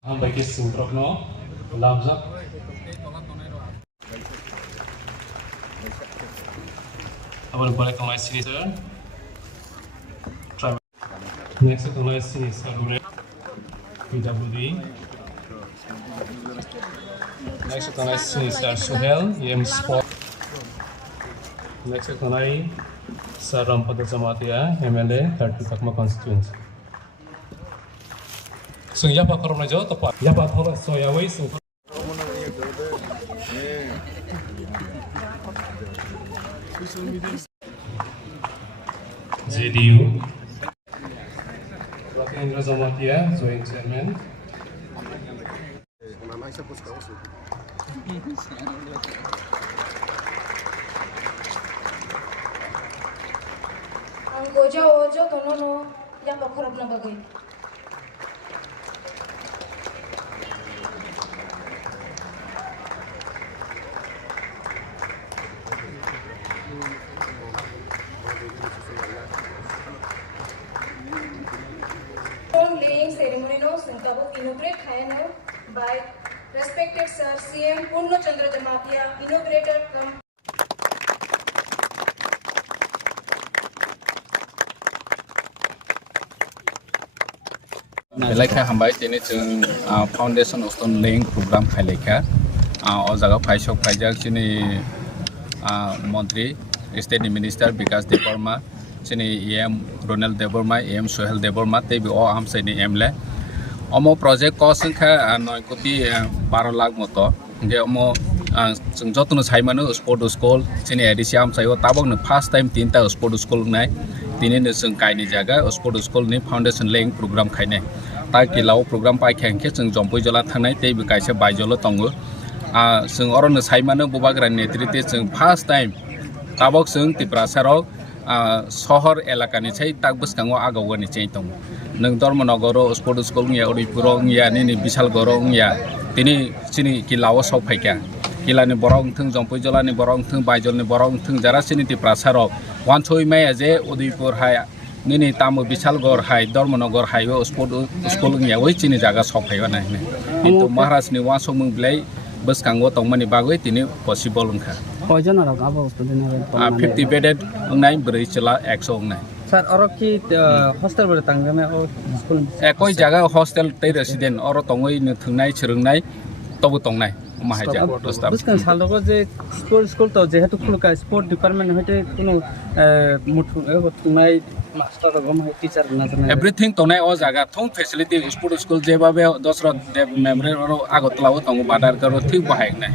Bagi singkrokno labzak abang balik ke sini sir. Next ke sini sir PWD. Next ke sini sir Suhel EM Sport. Next ke sir Rwkha Cem Purna MLA 30 KOKTWMA constituency. So ya pak korom aja tepat. Ya pak thola so ya wei so. JDU. Rwkha Cem Purna Joint Chairman. Ang gojo tono ya pak korom na bagay. Laying ceremony no Sintabo inaugurate by respected Sir CM Purna inaugurator come. Lekha hambai tini chung foundation of stone laying program khai lekha o jaga phaisok phaijak chini montri state minister Bikash chini EM Ronald Deborma EM Sohel Deborma tebi o amsai ni emle omo project ko sangkha 9 koti 12 lakh moto nge omo chung jotno saimano sport school chini edisi amsai o tabok no first time 3 ta sport school nai tini ne chung kaini jaga sport school ni foundation laying program khaine ta kilao program pai khengke chung jompoi jola thangnai tebi kaisa baijolo tongo chung orono saimano bobagra netrite chung first time tabok chung tiprasarok শহর এলাকানি চাই তাক বসকাঙ্গ আগাওয়ানি চাই দং নং Dharmanagar sport school নিয়া উদয়পুর নিয়া নিনি বিশালগড় নিয়া তিনি চিনি কিলাও সফাইকা কিলানি বরং থং জম্পইজলানি বরং থং বাইজলনি বরং থং যারা চিনিতি প্রাসারক ওয়ান ছয় মায়া যে উদয়পুর হাই নিনি তামো Bishalgarh high Dharmanagar high sport school নিয়া ওই চিনি জায়গা সফাইবা নাই কিন্তু মহারাজনি ওয়ান সমং ব্লাই বসকাঙ্গ তংমানি বাগৈ তিনি possible ওংখা 50 bedded ngai beri cela 100 ngai sir oro ki hostel bere tanggame o school ekoi jaga hostel tei resident oro tongoi ne thungnai chirungnai tobu tongnai mahaja dostab buskan salogo je school to jehetu khulka sport department hoite kono mutu tunai master gom teacher na everything tongnai o jaga thong facility sport school je babe dosro memorial oro agotlawo tongo badar garo thik bahai nai